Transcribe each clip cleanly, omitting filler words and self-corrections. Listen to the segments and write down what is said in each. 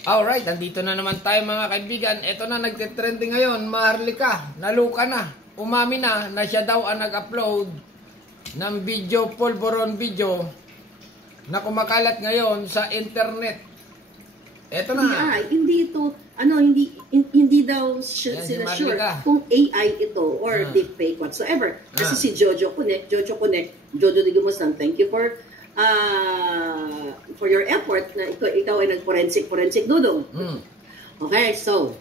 Alright, nandito na naman tayo mga kaibigan. Ito na nagtitrending ngayon, Maharlika, naluka na. Umami na siya daw ang nag-upload ng video, pulburon video na kumakalat ngayon sa internet. Ito na. Hindi ito, hindi daw sila sure kung AI ito or deepfake whatsoever. Kasi si Jojo Connect, Jojo de Gumusan, thank you for your effort na ikaw ay nag-forensic dudong. Okay, so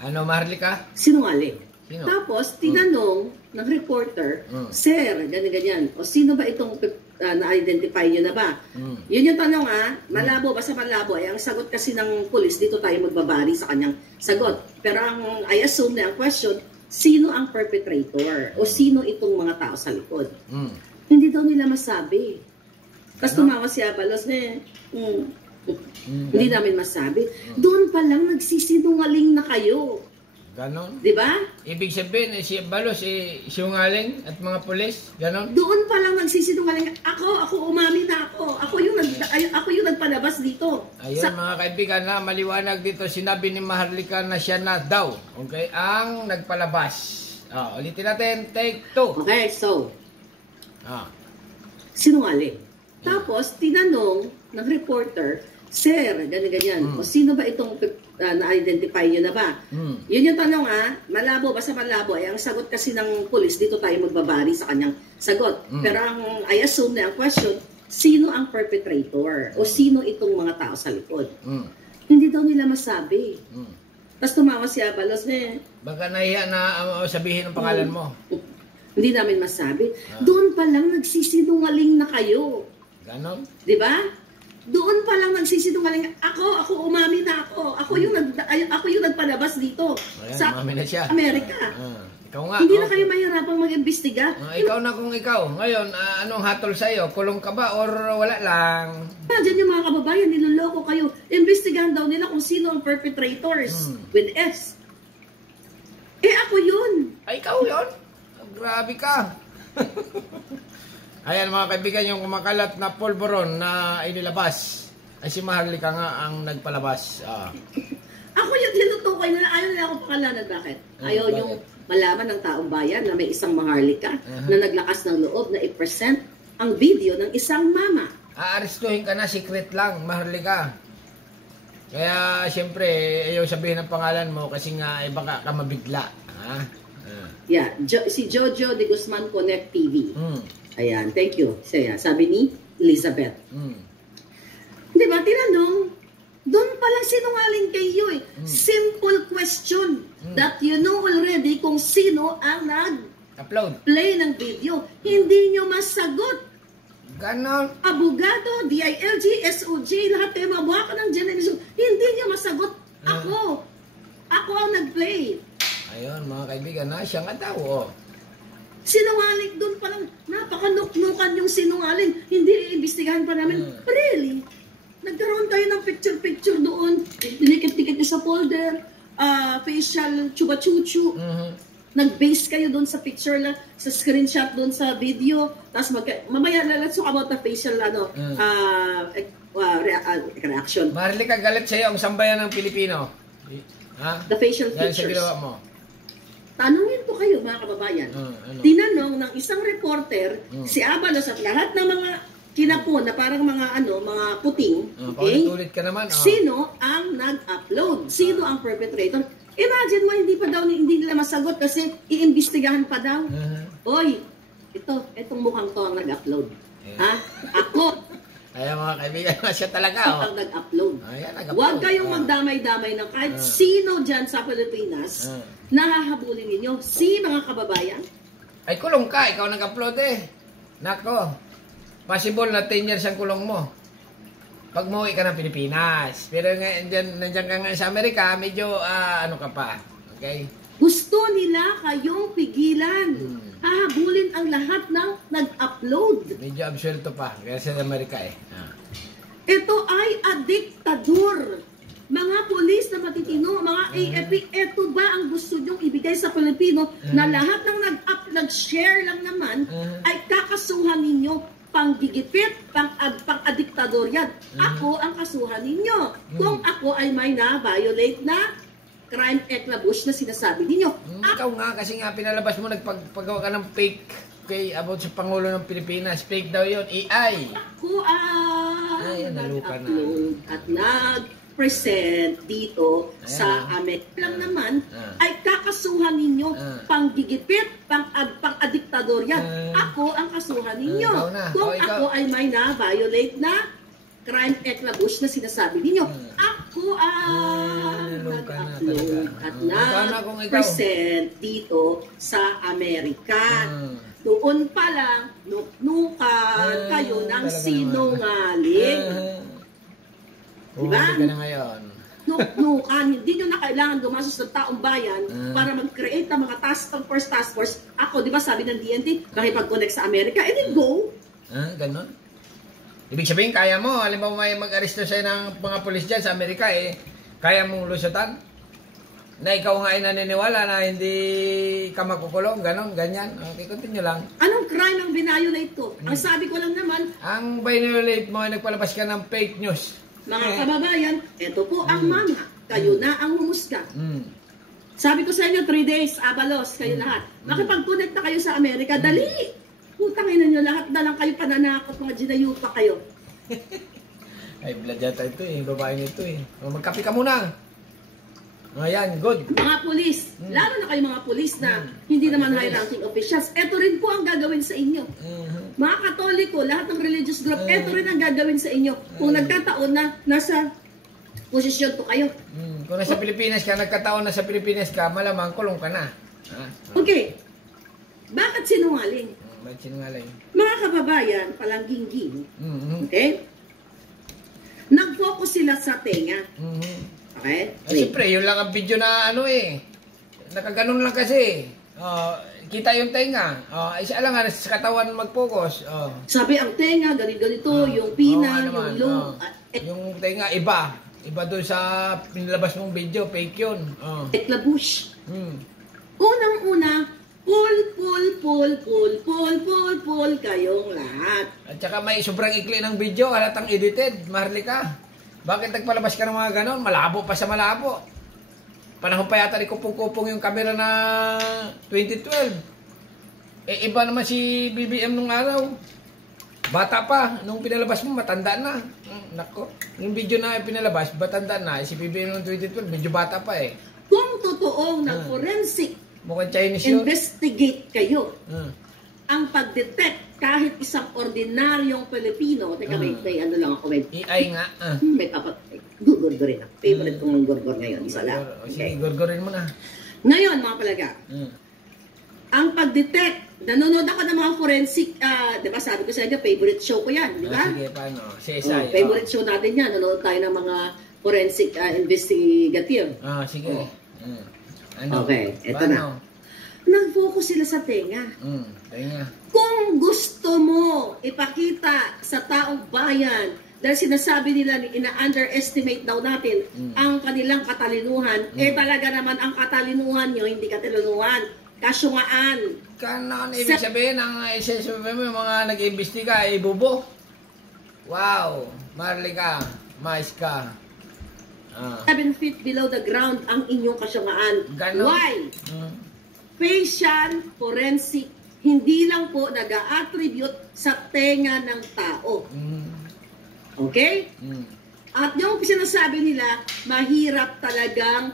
ano, Maharlika? Sinungaling. Sino? Tapos tinanong ng reporter, sir, ganyan. O sino ba itong na-identify nyo na ba? Yun yung tanong malabo, basta malabo. Ay, ang sagot kasi ng pulis, dito tayo magbabari sa kanyang sagot. Pero I assume na ang question, sino ang perpetrator? O sino itong mga tao sa likod? Hindi daw nila masabi. Tapos tumawa si Abalos hindi namin masabi. Doon pa lang nagsisinungaling na kayo. Ganon? Di ba? Ibig sabihin, si Abalos, sinungaling at mga pulis? Ganon? Doon pa lang nagsisinungaling. Ako umami na ako. Ako yung nagpalabas dito. Ayun mga kaibigan na maliwanag dito, sinabi ni Maharlika na siya na daw. Okay? Ang nagpalabas. Ulitin natin, take 2. Okay, so sinungaling. Tapos tinanong ng reporter, sir, ganyan. O sino ba itong na-identify nyo na ba? Yun yung tanong malabo, basta malabo. Ay, ang sagot kasi ng pulis, dito tayo magbabari sa kanyang sagot. Pero I assume na ang question, sino ang perpetrator? O sino itong mga tao sa likod? Hindi daw nila masabi. Tapos tumawa si Abalos baka nahiya na sabihin ang pangalan mo. Hindi namin masabi. Doon pa lang nagsisinungaling na kayo. Ganon? Di ba? Doon pa lang nagsisinungaling. Ako umami na ako. Ako yung nagpalabas dito. Ayan, sa umami na siya. Amerika. Ikaw nga. Hindi na kayo mahirapang mag-imbestiga. Ikaw na kung ikaw. Ngayon, anong hatol sa'yo? Kulong ka ba or wala lang? Diyan yung mga kababayan, niloloko kayo. Imbestigahan daw nila kung sino ang perpetrators with S. Ako yun. Ay, ikaw yun? Grabe ka. Ayan mga kaibigan, yung kumakalat na pulburon na inilabas ay si Maharlika nga ang nagpalabas. Ako yung tinutukoy na ayaw nila ako pakalanan. Bakit? Ayaw yung malaman ng taong bayan na may isang Maharlika na naglakas ng loob na i-present ang video ng isang mama. Aarestuhin ka na, secret lang, Maharlika. Kaya siyempre, ayaw sabihin ang pangalan mo kasi nga baka ka mabigla. Yeah, si Jojo de Guzman Connect TV. Ayan, thank you. Sabi ni Elizabeth. Di ba, tinanong, doon palang sinungaling kayo Simple question that you know already kung sino ang nag-play ng video. Hindi nyo masagot. Ganon. Abogado, DILG, SOJ, lahat kayo mabuha ka ng generation. Hindi nyo masagot. Ako ang nag-play. Ayun, mga kaibigan, siya nga daw, Sinungaling, doon palang napakanuknukan yung sinungaling. Hindi iimbestigahan pa namin. Really? Nagkaroon tayo ng picture-picture doon. Dinikit-dikit niyo sa folder. Facial chuba-chuchu. Nag-base kayo doon sa picture lang, sa screenshot doon sa video. Tapos mamaya, let's talk about the facial reaction. Maharlika, galit sa'yo ang sambayan ng Pilipino. The facial features. Yan sa ginawa mo. Tanungin ko kayo mga kababayan. Tinanong ng isang reporter, si Abalos at lahat ng mga kinapon na parang mga puting, paulit-ulit ka naman. Sino ang nag-upload? Sino ang perpetrator? Imagine mo, hindi nila masagot kasi iimbestigahan pa daw. Oy, itong mukhang to ang nag-upload. Ako. Ayan mga kaibigan, siya talaga. Ang nag-upload. Nag-upload. Huwag kayong magdamay-damay ng kahit sino dyan sa Pilipinas nahahabulin ninyo. Si mga kababayan. Ay, kulong ka. Ikaw nag-upload Nako. Possible na 10 years ang kulong mo. Pag umuwi ka ng Pilipinas. Pero nandiyan ka nga sa Amerika, medyo ano ka pa. Okay? Gusto nila kayong pigilan. Hahabulin ang lahat ng nag-upload. Medyo absurdo pa. Kaya sa Amerika Ito ay a diktador. Mga polis na matitino, mga AFP, ito ba ang gusto nyong ibigay sa Pilipino na lahat ng nag-share lang naman ay kakasuhan ninyo panggigipit, pang-adiktador yan. Ako ang kasuhan ninyo. Kung ako ay may na-violate na crime eclabouche na sinasabi ninyo. Ikaw nga, kasi nga pinalabas mo, nagpagawa ka ng fake about sa Pangulo ng Pilipinas. Fake daw yun, AI. Ako Ay, naluka na. nag-upload at nag-present dito sa Amerika lang naman ay kakasuhan ninyo panggigipit, pang-adiktador yan. Ako ang kasuhan ninyo. Ikaw na. Kung Ikaw. ako ay may na-violate na crime eclabouche na sinasabi ninyo, ako naluka na nag-upload talaga. at Ikaw na kung ikaw. nag-present dito sa Amerika. Doon pa lang, nuknukan kayo ng talaga sinungaling. Diba? Ka na ngayon. Nuknukan, hindi nyo na kailangan gumastos ng taong bayan para mag-create ng mga task force. Ako, di ba sabi ng DNT, makipag-connect sa Amerika, and then go. Ganon. Ibig sabihin, kaya mo. Alam mo, may mag-aresto sa'yo ng mga polis dyan sa Amerika, kaya mong lusutan? Na ikaw nga ay naniniwala na hindi ka makukulong, ganon, ganyan. Okay, continue lang. Anong crime ang violate ko? Ang sabi ko lang naman, Ang violate mo ay nagpalabas ka ng fake news. mga kababayan, eto po ang mama. Kayo na ang humusga. Sabi ko sa inyo, 3 days, abalos, kayo lahat. Makipag-connect na kayo sa Amerika, dali! Putangin ninyo, lahat na lang kayo pananakot, mga ginayupa kayo. Ay, blood yata ito babae nito Magkape ka muna. Ayan, good. Mga pulis, lalo na kayo mga pulis na hindi naman high-ranking officials, eto rin po ang gagawin sa inyo. Mga Katoliko, lahat ng religious group, eto rin ang gagawin sa inyo. Kung nagkataon na nasa posisyon po kayo. Kung nasa Pilipinas ka, nagkataon na sa Pilipinas ka, malamang kulong ka na. Okay, bakit sinungaling? Ba't sinungaling? Mga kababayan, palangging-ging, okay? Nag-focus sila sa tenga. Okay? Siyempre, yun lang ang video na nakaganon lang kasi. Kita yung tenga. Isa lang nga, sa katawan mag-focus. Sabi ang tenga, ganito, yung pina, yung low. Yung tenga, iba. Iba doon sa pinilabas mong video, fake yun. Eclabouche. Unang-una, pull kayong lahat. At saka may sobrang ikli ng video, halatang edited, Maharlika. Bakit nagpalabas ka ng mga ganon? Malabo pa sa malabo. Panahon pa yata ni kupong-kupong yung camera na 2012. Iba naman si BBM nung araw. Bata pa. Nung pinalabas mo, matanda na. Nako. Yung video na pinalabas, matanda na. Si BBM nung 2012, medyo bata pa Kung totoong forensic mukhang Chinese yun. Investigate kayo. Ang pag-detect kahit isang ordinaryong Pilipino, teka, may ano lang ako, AI nga. may gugurgurin ako. Favorite kong gurgur ngayon, isa lang. Sige, gurgurin mo na. Ngayon, mga palaga, ang pag-detect, nanonood ako ng mga forensic, di ba sabi ko sa inyo, favorite show ko yan, di ba? Sige, paano? CSI. Favorite show natin yan, nanonood tayo ng mga forensic investigative. Sige. Ano? Okay, eto na. Nag-focus sila sa tenga. Tenga. Kung gusto mo ipakita sa taong bayan, dahil sinasabi nila, ina-underestimate daw natin ang kanilang katalinuhan, talaga naman ang katalinuhan nyo, hindi katalinuhan, kasyungaan. Kanon, ibig sabihin, ang sabi mo, yung mga nag-imbestiga ay bubo. Wow, Maharlika, mais ka. 7 feet below the ground ang inyong kasyungaan. Ganon. Why? Facial forensic, hindi lang po nag-a-attribute sa tenga ng tao. Okay? At yung sinasabi nila, mahirap talagang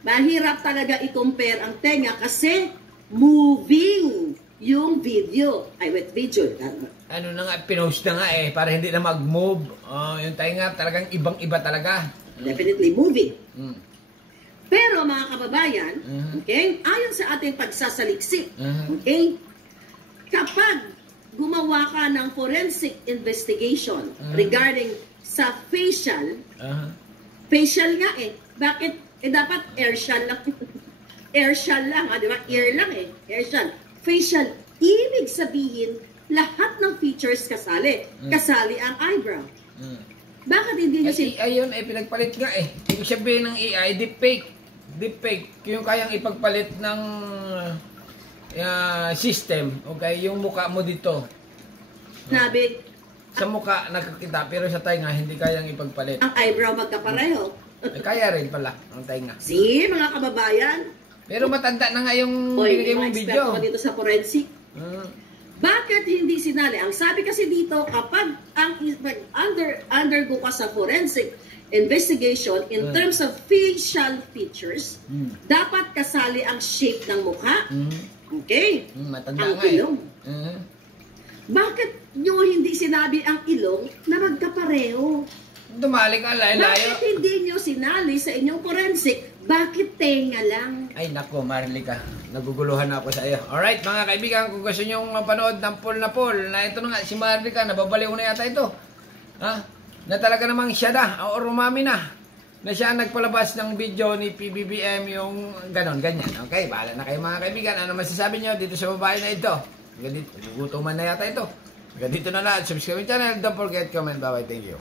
mahirap talaga i-compare ang tenga kasi moving yung video. Video. Ano na nga, pinost na nga para hindi na mag-move. Yung tenga talagang ibang-iba talaga. Definitely moving. Pero mga kababayan, okay, ayon sa ating pagsasaliksik, okay, kapag gumawa ka ng forensic investigation regarding sa facial, facial nga bakit? Dapat airshal lang. Airshal lang, di ba? Ear lang airshal. Facial, ibig sabihin, lahat ng features kasali. Kasali ang eyebrow. Bakit hindi nyo AI yun, pinagpalit nga Ibig sabihin ng AI, deepfake. Deepfake, yung kayang ipagpalit ng system, okay, yung mukha mo dito. Nabi, Sa mukha nakakita, pero sa tainga hindi kayang ipagpalit. ang eyebrow magkapareho. Kaya rin pala ang tainga. See, mga kababayan? Pero matanda na nga yung Hoy, binigay mga mong video. eksperto ka dito sa forensic. Bakit hindi sinali? Ang sabi kasi dito, kapag undergo ka sa forensic investigation in terms of facial features, dapat kasali ang shape ng mukha. Okay? Matanda Ang nga ilong. eh. Bakit nyo hindi sinabi ang ilong na magkapareho? Dumali ka, layo-layo. Bakit hindi nyo sinali sa inyong forensic? Bakit tenga lang? Ay nako, Marlica. Naguguluhan na ako sa iyo. Alright, mga kaibigan, kung gusto nyo mapanood ng poll na ito na nga, si Marlica, nababaliw na yata ito. Ha? Na talaga namang siya na, o umami na. Na siya ang nagpalabas ng video ni PBBM yung ganon, ganyan. Okay, bahala na kayo mga kaibigan. Ano masasabi nyo dito sa babae na ito? Ganito, gugutuman na yata ito. Ganito na lahat. Subscribe channel. Don't forget, comment. Bye-bye. Thank you.